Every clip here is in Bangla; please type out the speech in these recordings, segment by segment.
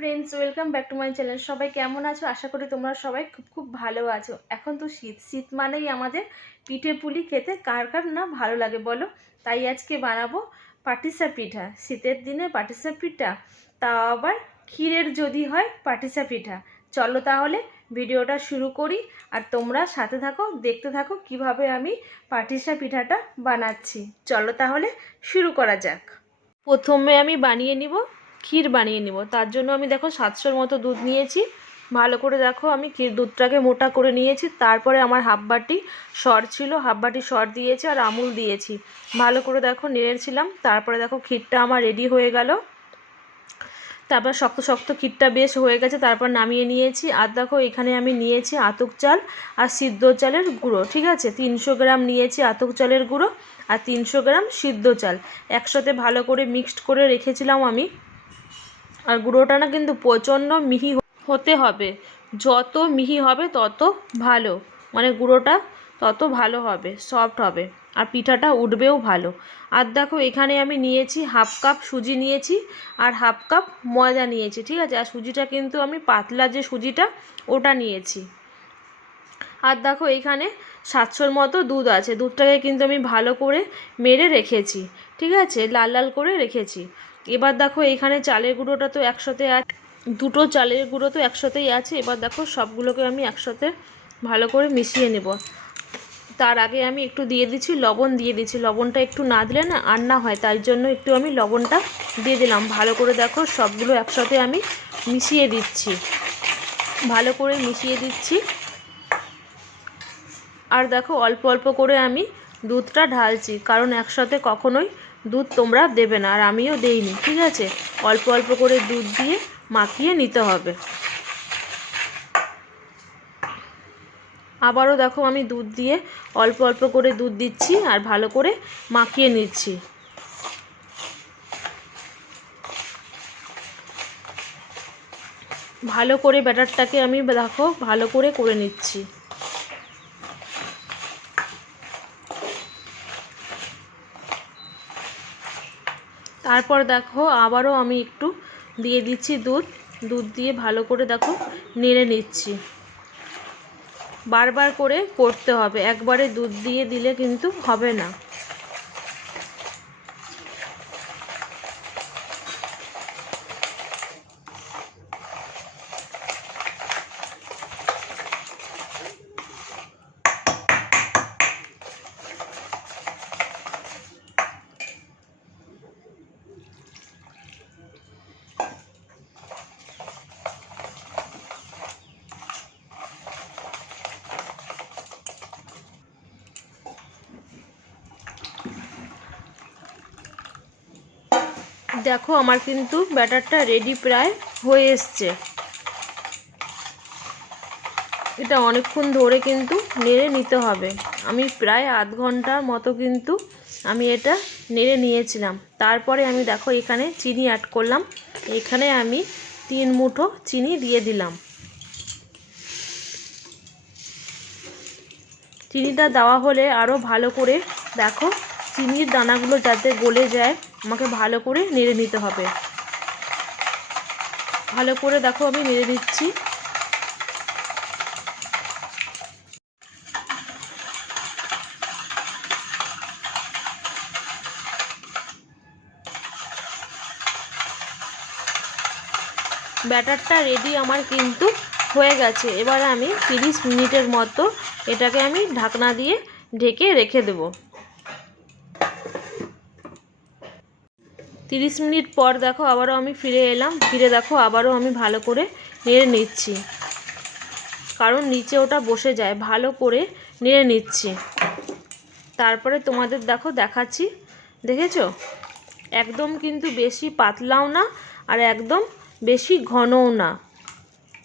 Friends welcome back to my channel সবাই কেমন আছো? আশা করি তোমরা সবাই খুব খুব ভালো আছো। এখন তো শীত। শীত মানেই আমাদের পিঠে পুলি খেতে কার কার না ভালো লাগে বলো? তাই আজকে বানাবো পাটিসা পিঠা। শীতের দিনে পাটিসা পিঠা তাও আবার ক্ষীরের যদি হয় পাটিসা পিঠা। চলো তাহলে ভিডিওটা শুরু করি আর তোমরা সাথে থাকো, দেখতে থাকো কীভাবে আমি পাটিসা পিঠাটা বানাচ্ছি। চলো তাহলে শুরু করা যাক। প্রথমে আমি বানিয়ে নিব ক্ষীর বানিয়ে নিব। তার জন্য আমি দেখো সাতশোর মতো দুধ নিয়েছি। ভালো করে দেখো আমি ক্ষীর দুধটাকে মোটা করে নিয়েছি। তারপরে আমার হাফ সর ছিল হাফ সর দিয়েছি আর আমুল দিয়েছি। ভালো করে দেখো নেড়েছিলাম, তারপরে দেখো ক্ষীরটা আমার রেডি হয়ে গেল। তারপর শক্ত শক্ত ক্ষীরটা বেশ হয়ে গেছে, তারপর নামিয়ে নিয়েছি। আর দেখো এখানে আমি নিয়েছি আতক চাল আর সিদ্ধ চালের গুঁড়ো, ঠিক আছে? তিনশো গ্রাম নিয়েছি আতক চালের গুঁড়ো আর তিনশো গ্রাম সিদ্ধ চাল। একসাথে ভালো করে মিক্সড করে রেখেছিলাম আমি। আর গুঁড়োটা না কিন্তু প্রচণ্ড মিহি হতে হবে। যত মিহি হবে, তত ভালো। মানে গুঁড়োটা তত ভালো হবে সফট হবে। আর পিঠাটা উঠবেও ভালো। আর দেখো, এখানে আমি নিয়েছি হাফ কাপ সুজি নিয়েছি আর হাফ কাপ ময়দা নিয়েছি, ঠিক আছে? আর সুজিটা কিন্তু আমি পাতলা যে সুজিটা, ওটা নিয়েছি। আর দেখো, এখানে সাতশোর মতো দুধ আছে। দুধটাকে কিন্তু আমি ভালো করে মেরে রেখেছি, ঠিক আছে? লাল লাল করে রেখেছি। এবার দেখো এখানে চালের গুঁড়োটা তো একসাথে দুটো চালের গুঁড়ো তো একসাথেই আছে। এবার দেখো সবগুলোকে আমি একসাথে ভালো করে মিশিয়ে নেব। তার আগে আমি একটু দিয়ে দিচ্ছি লবণ দিয়ে দিচ্ছি। লবণটা একটু না দিলে না আর না হয়, তাই জন্য একটু আমি লবণটা দিয়ে দিলাম। ভালো করে দেখো সবগুলো একসাথে আমি মিশিয়ে দিচ্ছি। ভালো করে মিশিয়ে দিচ্ছি। আর দেখো অল্প অল্প করে আমি দুধটা ঢালছি, কারণ একসাথে কখনোই দুধ তোমরা দেবে না, আর আমিও দেইনি, ঠিক আছে? অল্প অল্প করে দুধ দিয়ে মাখিয়ে নিতে হবে। আবারও দেখো আমি দুধ দিয়ে অল্প অল্প করে দুধ দিচ্ছি আর ভালো করে মাখিয়ে নিচ্ছি। ভালো করে ব্যাটারটাকে আমি দেখো ভালো করে করে নিচ্ছি। তারপর দেখো আবারও আমি একটু দিয়ে দিচ্ছি দুধ। দুধ দিয়ে ভালো করে দেখো নেড়ে নিচ্ছি। বারবার করে করতে হবে। একবারে দুধ দিয়ে দিলে কিন্তু হবে না। দেখো, আমার কিন্তু ব্যাটারটা রেডি প্রায় হয়ে এসছে। এটা অনেকক্ষণ ধরে কিন্তু নেড়ে নিতে হবে। আমি প্রায় আধ ঘণ্টার মতো কিন্তু আমি এটা নেড়ে নিয়েছিলাম। তারপরে আমি দেখো, এখানে চিনি অ্যাড করলাম। এখানে আমি তিন মুঠো চিনি দিয়ে দিলাম। চিনিটা দেওয়া হলে আরও ভালো করে দেখো, চিনির দানাগুলো যাতে গলে যায়। আমাকে ভালো করে নেড়ে নিতে হবে। ভালো করে দেখো আমি নেড়ে দিচ্ছি ব্যাটারটা রেডি আমার কিন্তু হয়ে গেছে। এবার আমি তিরিশ মিনিটের মতো এটাকে আমি ঢাকনা দিয়ে ঢেকে রেখে দেবো। তিরিশ মিনিট পর দেখো আবারও আমি ফিরে এলাম। ফিরে দেখো আবারও আমি ভালো করে নেড়ে নিচ্ছি। কারণ নিচে ওটা বসে যায়, ভালো করে নেড়ে নিচ্ছি। তারপরে তোমাদের দেখো দেখাচ্ছি। দেখেছ? একদম কিন্তু বেশি পাতলাও না আর একদম বেশি ঘনও না।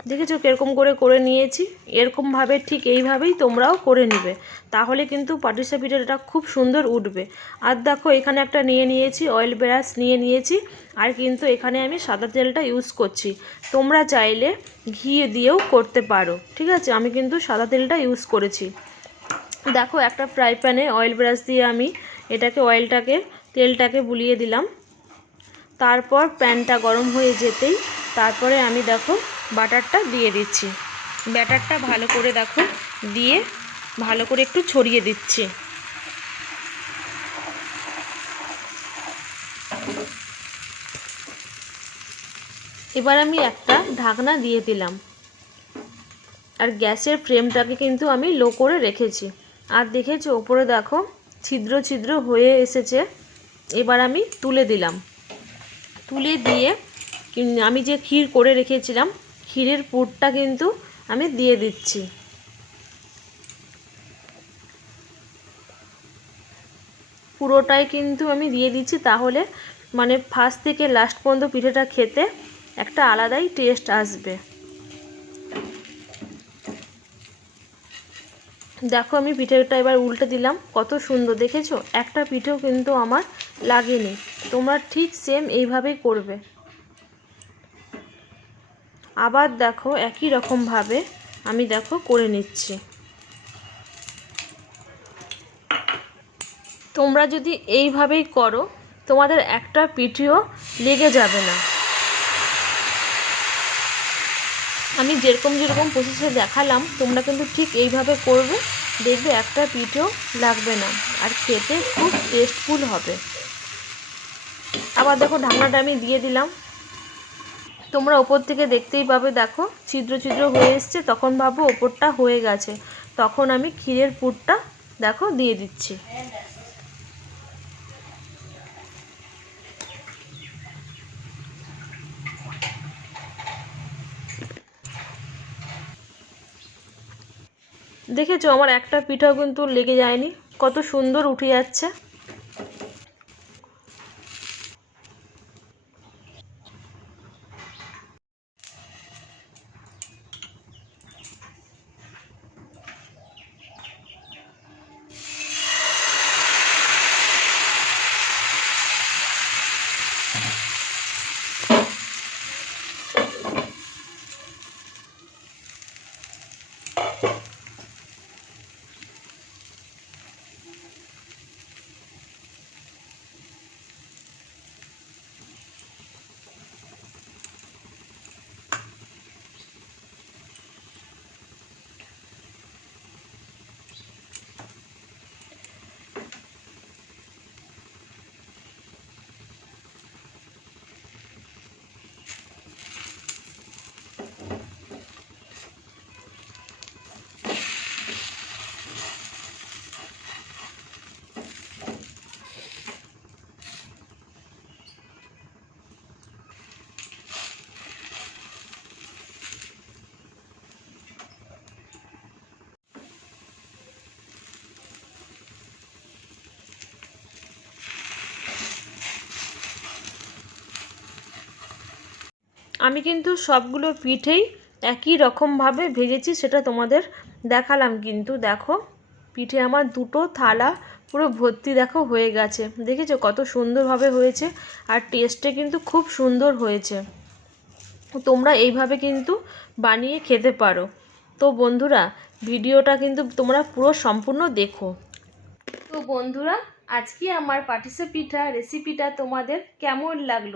দেখেছ কীরকম করে করে নিয়েছি? এরকমভাবে ঠিক এইভাবেই তোমরাও করে নেবে। তাহলে কিন্তু পাটিসা পিঠাটা খুব সুন্দর উঠবে। আর দেখো, এখানে একটা নিয়ে নিয়েছি অয়েল ব্রাশ নিয়ে নিয়েছি, আর কিন্তু এখানে আমি সাদা তেলটা ইউজ করছি। তোমরা চাইলে ঘি দিয়েও করতে পারো, ঠিক আছে? আমি কিন্তু সাদা তেলটা ইউজ করেছি। দেখো, একটা ফ্রাই প্যানে অয়েল ব্রাশ দিয়ে আমি এটাকে অয়েলটাকে তেলটাকে বুলিয়ে দিলাম। তারপর প্যানটা গরম হয়ে যেতেই, তারপরে আমি দেখো বাটারটা দিয়ে দিচ্ছি। ব্যাটারটা ভালো করে দেখো, দিয়ে ভালো করে একটু ছড়িয়ে দিচ্ছি। এবার আমি একটা ঢাকনা দিয়ে দিলাম। আর গ্যাসের ফ্লেমটাকে কিন্তু আমি লো করে রেখেছি। আর দেখেছ, ওপরে দেখো, ছিদ্র ছিদ্র হয়ে এসেছে। এবার আমি তুলে দিলাম। তুলে দিয়ে আমি যে ক্ষীর করে রেখেছিলাম ক্ষীরের পুরটা কিন্তু আমি দিয়ে দিচ্ছি। পুরোটাই কিন্তু আমি দিয়ে দিচ্ছি তাহলে মানে ফার্স্ট থেকে লাস্ট পর্যন্ত পিঠেটা খেতে একটা আলাদাই টেস্ট আসবে। দেখো আমি পিঠেটা এবার উল্টে দিলাম, কত সুন্দর দেখেছ? একটা পিঠেও কিন্তু আমার লাগেনি। তোমরা ঠিক সেম এইভাবেই করবে। আবার দেখো একই রকমভাবে আমি দেখো করে নিচ্ছি। তোমরা যদি এইভাবেই করো, তোমাদের একটা পিঠেও লেগে যাবে না। আমি যেরকম যেরকম প্রসেসে দেখালাম, তোমরা কিন্তু ঠিক এইভাবে করবে, দেখবে একটা পিঠেও লাগবে না। আর খেতে খুব টেস্টফুল হবে। আবার দেখো ঢাকনাটা আমি দিয়ে দিলাম। তোমরা ওপর থেকে দেখতেই পাবে, দেখো, ছিদ্র ছিদ্র হয়ে এসছে, তখন ভাবো ওপরটা হয়ে গেছে। তখন আমি ক্ষীরের পুরটা, দেখো, দিয়ে দিচ্ছি। দেখেছ, আমার একটা পিঠাও কিন্তু লেগে যায়নি, কত সুন্দর উঠে যাচ্ছে। আমি কিন্তু সবগুলো পিঠেই একই রকমভাবে ভেজেছি, সেটা তোমাদের দেখালাম কিন্তু। দেখো, পিঠে আমার দুটো থালা পুরো ভর্তি দেখো হয়ে গেছে। দেখেছ কত সুন্দরভাবে হয়েছে আর টেস্টে কিন্তু খুব সুন্দর হয়েছে। তোমরা এইভাবে কিন্তু বানিয়ে খেতে পারো। তো বন্ধুরা, ভিডিওটা কিন্তু তোমরা পুরো সম্পূর্ণ দেখো। তো বন্ধুরা, আজকে আমার পাটিসা পিঠা রেসিপিটা তোমাদের কেমন লাগল?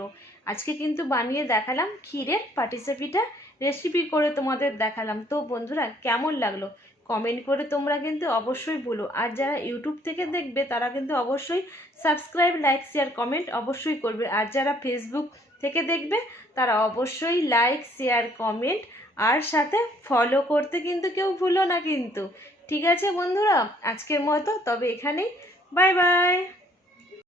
আজকে কিন্তু বানিয়ে দেখালাম ক্ষীরের পাটিসা পিঠা রেসিপি করে তোমাদের দেখালাম। তো বন্ধুরা, কেমন লাগল? কমেন্ট করে তোমরা কিন্তু অবশ্যই বলো। আর যারা ইউটিউব থেকে দেখবে, তারা কিন্তু অবশ্যই সাবস্ক্রাইব লাইক শেয়ার কমেন্ট অবশ্যই করবে। আর যারা ফেসবুক থেকে দেখবে, তারা অবশ্যই লাইক শেয়ার কমেন্ট আর সাথে ফলো করতে কিন্তু কেউ ভুলো না কিন্তু। ঠিক আছে বন্ধুরা, আজকের মতো। তবে এখানেই। Bye bye